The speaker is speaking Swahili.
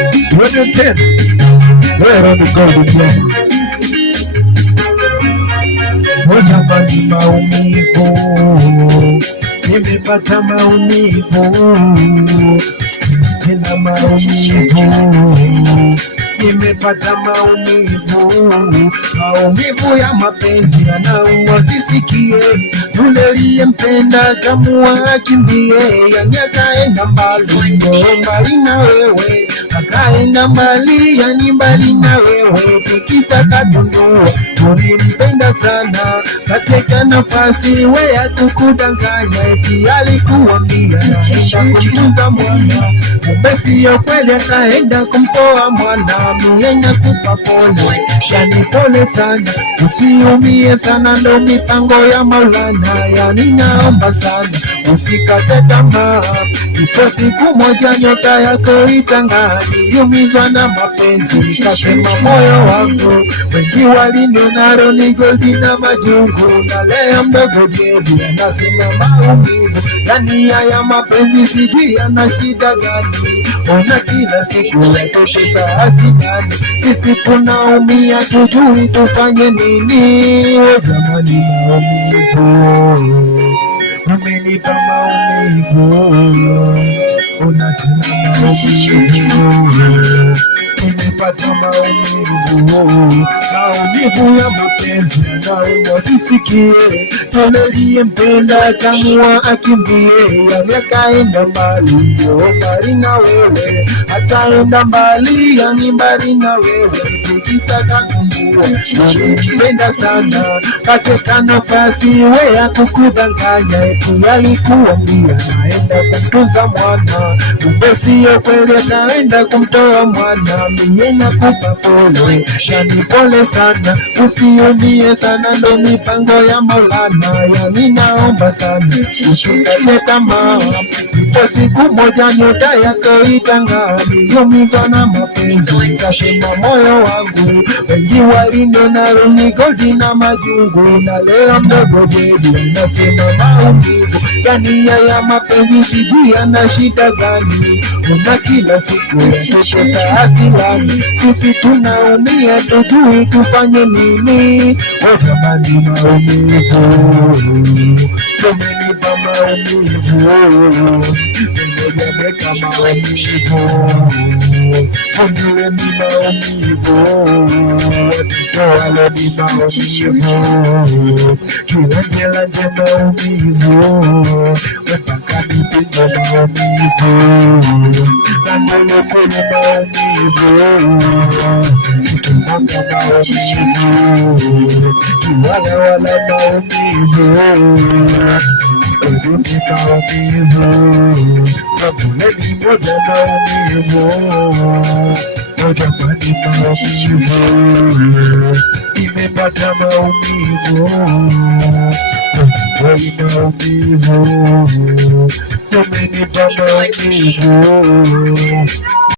2010, where are the golden drama? Jamani, maumivu, nimepata maumivu, tena maumivu, nimepata maumivu ya mapenzi yanaua. Sisikie yule aliyempenda kamua akimbie, yani akaenda mbali na wewe, akaenda mbali, yani mbali na wewe, tikisa kadundua ulimpenda sana, katika nafasi we hatukudanganya, eti alikuambia kumtunza mwana, kumbe sio kweli, akaenda kumtoa mwana. Mie nakupa pole, yani pole sana, usiumie sana, ndo mipango ya Maulana. Yani naomba sana usikate tamaa, ipo siku moja nyota yako itang'aa. Niliumizwa na mapenzi nikasema moyo wangu, wengi waliniona Roni Goldi na majungu, na leo mdogo Jebi anasema maumivu. Yani haya mapenzi sijui yana shida gani, ona kila siku yatotesa hasidani, sisi tunaumia tujui tufanye nini. O jamani, maumivu, umenipa maumivu, unatena maumivu, nimepata maumivu ya mapenzi yanauma. Sisikie yule aliyempenda kamua akimbie, yani akaenda mbali, mbali na wewe, ataenda mbali, yani mbali na wewe, tukitaka kumbua ulimpenda sana, katika nafasi we hakukudanganya, eti alikuambia naenda kumtunza mwana, kumbe sio kweli, akaenda kumtoa mwana. Mie nakupa pole, yani pole sana, usiumie sana, ndo mipango ya Maulana. Yani naomba sana usikate tamaa, ipo siku moja nyota yako itang'aa. Niliumizwa na mapenzi nikasema moyo wangu, wengi waliniona Roni Goldi na majungu, na leo mdogo Jebi anasema maumivu. Yani haya mapenzi sijui yana shida gani, una kila siku yatotesa hasilani, sisi tunaumia tujui tufanye nini. O jamani, maumivu, umenipa maumivu, nimejameka maumivu, ujue ni maumivu, watoto wale ni maumivu, kiwenjelanje maumivu, wepaka nipigo maumivu, nandole kule maumivu, kitumanga maumivu, kiwala wala maumivu, kurudi maumivu, wabuleni moja maumivu. O jamani, maumivu, nimepata maumivu, maumivu, umenipa maumivu.